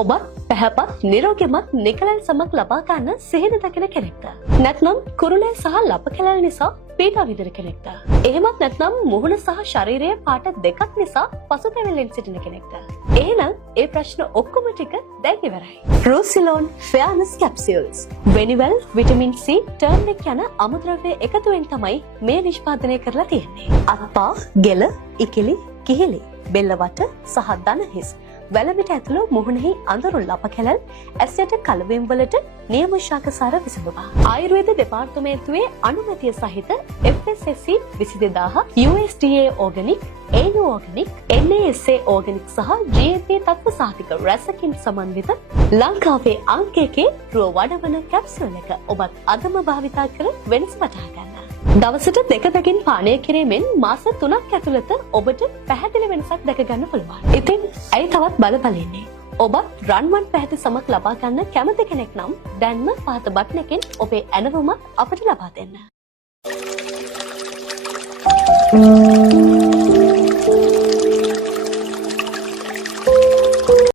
ඔබත් පැහැපත් නිරෝගිමත් නිකලල් සමක් ලබා ගන්න සිහින දකින කෙනෙක්ද? නැත්නම් කුරුලෑ සහ ලප කැලල් නිසා පීඩා විඳින කෙනෙක්ද? එහෙමත් නැත්නම් මුහුණ සහ ශරීරයේ පාට දෙකක් නිසා පසුතැවිල්ලෙන් සිටින කෙනෙක්ද? එහෙනම් ඒ ප්‍රශ්න ඔක්කොම ටික දැන් ඉවරයි. රෝසිලෝන් ෆෙයානස් කැප්සියුල්ස් වෙනිවල් විටමින් C ටර්මරික් යන අමුද්‍රව්‍ය එකතුවෙන් තමයි මේ නිෂ්පාදනය කරලා තියෙන්නේ. අත්පා ගෙල ඉකිලි කිහිලි බෙල්ලවට සහ දන හිස් වැලමිට ඇතුළු මුහුණෙහි අඳුරු ලප කැලල් ඇසයට කලවීම් වලට නියම ශාකසාර විසඳුමක්. ආයුර්වේද දෙපාර්තමේන්තුවේ අනුමැතිය සහිත FSSC 22000 USDA organic AU organic NASA organic සහ GMP තත්ත්ව සහතික රැසකින් සමන්විත ලංකාවේ අංක 1 රුව වඩවන කැප්සූල් එක ඔබත් අදම භාවිතා කර වෙනස වටහා ගන්න. දවසට 2 පැකින් පානය කිරීමෙන් මාස 3ක් ඇතුළත ඔබට පැහැදිලි වෙනසක් දැක ගන්න පුළුවන්. ඉතින් ඇයි තවත් බලපලින්නේ? ඔබත් රන්වන් පැහැති සමක් ලබා ගන්න කැමති කෙනෙක් නම් දැන්ම පහත බටන් එකෙන් ඔබේ ඇනවුමක් අපට ලබා දෙන්න.